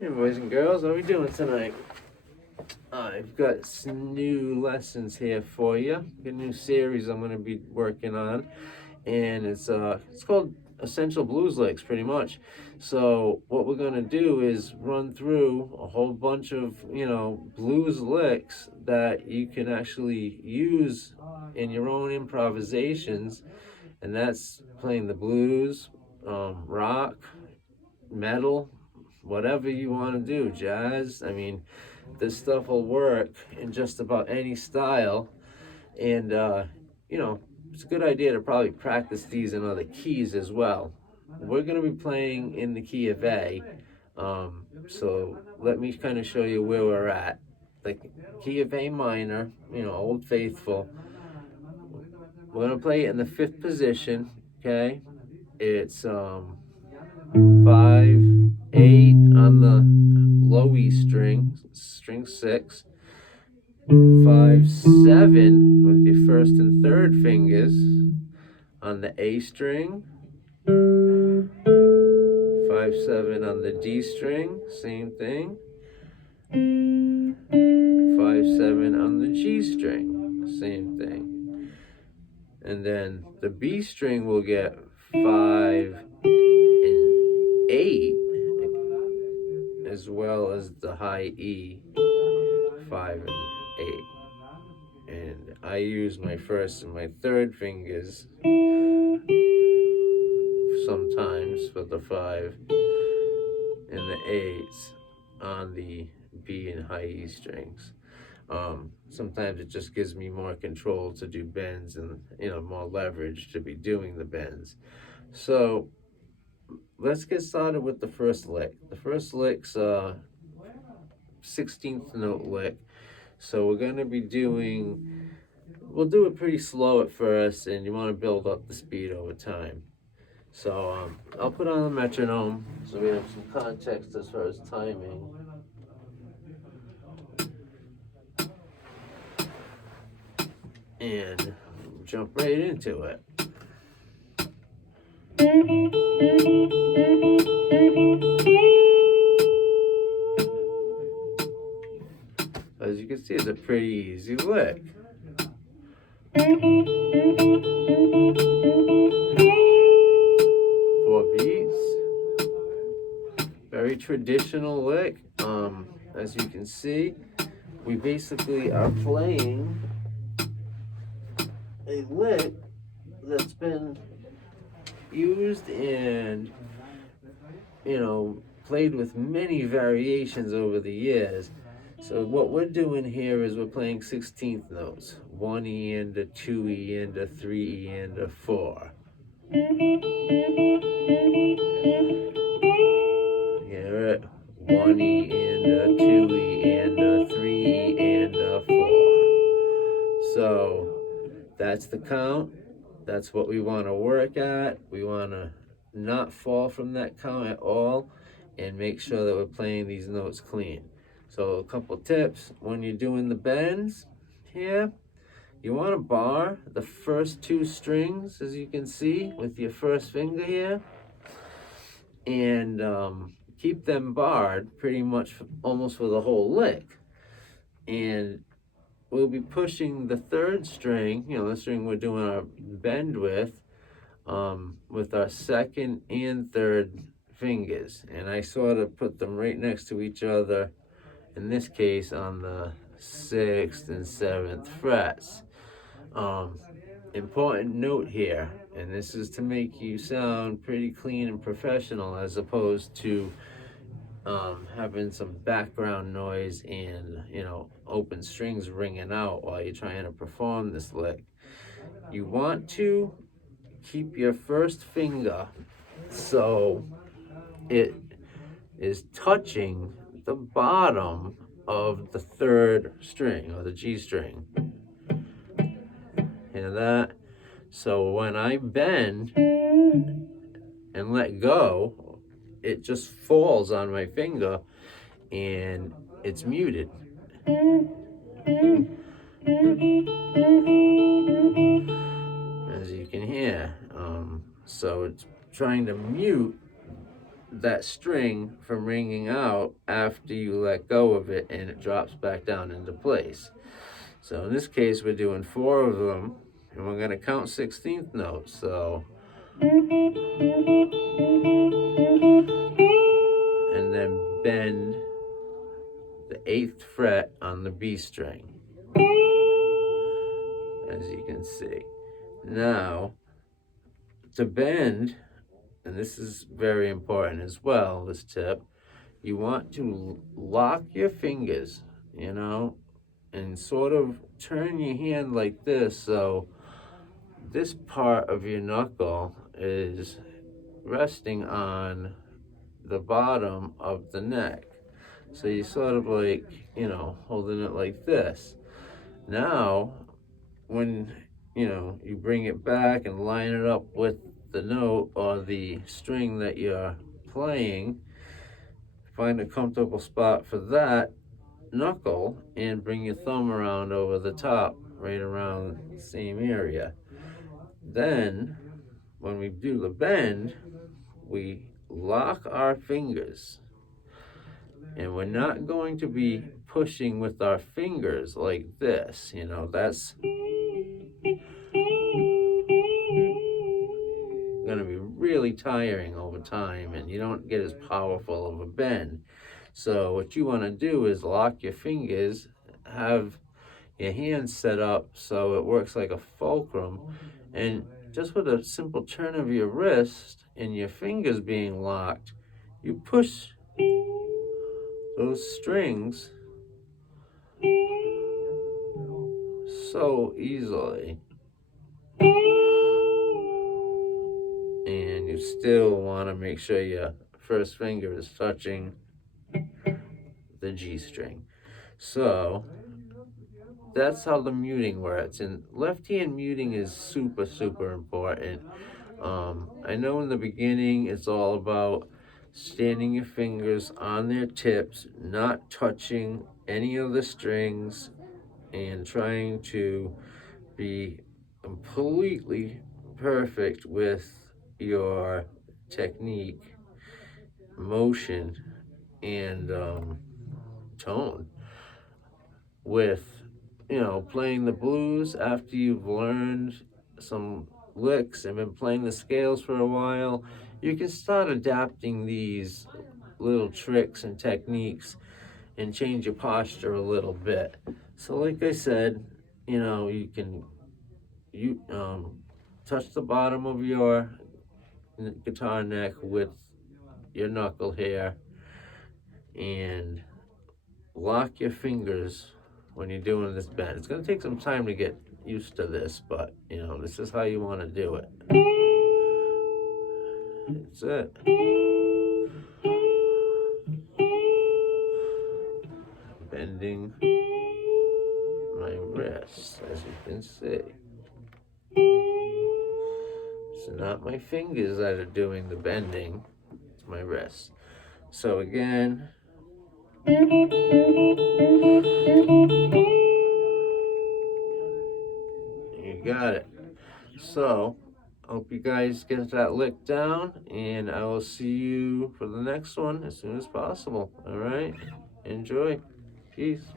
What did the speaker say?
Hey boys and girls, what are we doing tonight? I've got some new lessons here for you. A new series I'm going to be working on, and it's called Essential Blues Licks, pretty much. So what we're going to do is run through a whole bunch of blues licks that you can actually use in your own improvisations, and that's playing the blues, rock, metal, whatever you want to do, jazz. I mean, this stuff will work in just about any style. And, it's a good idea to probably practice these in other keys as well. We're going to be playing in the key of A. So let me kind of show you where we're at. The key of A minor, Old Faithful. We're going to play it in the fifth position, okay? It's 5, 8 on the low E string, string 6, 5, 7 with your first and third fingers on the A string, 5, 7 on the D string, same thing, 5, 7 on the G string, same thing. And then the B string will get 5 and 8, as well as the high E, 5 and 8. And I use my first and my third fingers sometimes for the 5 and the 8s on the B and high E strings. Sometimes it just gives me more control to do bends and more leverage to be doing the bends. So let's get started with the first lick. The first lick's 16th note lick. So we're going to be we'll do it pretty slow at first, and you want to build up the speed over time. So I'll put on the metronome so we have some context as far as timing. And jump right into it. As you can see, it's a pretty easy lick. 4 beats. Very traditional lick. As you can see, we basically are playing a lick that's been used and played with many variations over the years. So what we're doing here is we're playing 16th notes. 1 E and a 2 E and a 3 E and a 4. Hear it? 1 E and a 2 E and a 3 E and a 4. So that's the count. That's what we want to work at. We want to not fall from that count at all and make sure that we're playing these notes clean. So a couple tips when you're doing the bends here, you want to bar the first 2 strings, as you can see, with your first finger here, and keep them barred pretty much almost for the whole lick. And we'll be pushing the 3rd string, the string we're doing our bend with our 2nd and 3rd fingers. And I sort of put them right next to each other, in this case on the 6th and 7th frets. Important note here, and this is to make you sound pretty clean and professional as opposed to having some background noise and open strings ringing out while you're trying to perform this lick. You want to keep your first finger so it is touching the bottom of the 3rd string, or the G string. Hear that? So when I bend and let go, it just falls on my finger and it's muted. As you can hear. So it's trying to mute that string from ringing out after you let go of it and it drops back down into place. So in this case, we're doing 4 of them, and we're going to count 16th notes. So, and then bend the 8th fret on the B string, as you can see. Now, to bend, and this is very important as well, this tip, you want to lock your fingers, you know, and sort of turn your hand like this, so this part of your knuckle is resting on the bottom of the neck. So you're sort of like, you know, holding it like this. Now, when, you know, you bring it back and line it up with the note or the string that you're playing, find a comfortable spot for that knuckle and bring your thumb around over the top, right around the same area. Then, when we do the bend, we lock our fingers. And we're not going to be pushing with our fingers like this, you know, that's going to be really tiring over time and you don't get as powerful of a bend. So what you want to do is lock your fingers, have your hands set up so it works like a fulcrum, and just with a simple turn of your wrist and your fingers being locked, you push those strings so easily. And you still want to make sure your first finger is touching the G string. So that's how the muting works. And left hand muting is super, super important. I know in the beginning it's all about standing your fingers on their tips, not touching any of the strings, and trying to be completely perfect with your technique, motion, and tone. With, you know, playing the blues after you've learned some licks and been playing the scales for a while, you can start adapting these little tricks and techniques and change your posture a little bit. So like I said, you know, you can touch the bottom of your guitar neck with your knuckle here and lock your fingers when you're doing this bend. It's going to take some time to get used to this, but you know, this is how you want to do it. That's it. Bending my wrist, as you can see. It's not my fingers that are doing the bending, it's my wrist. So again, you got it. So, hope you guys get that lick down, and I will see you for the next one as soon as possible. All right? Enjoy. Peace.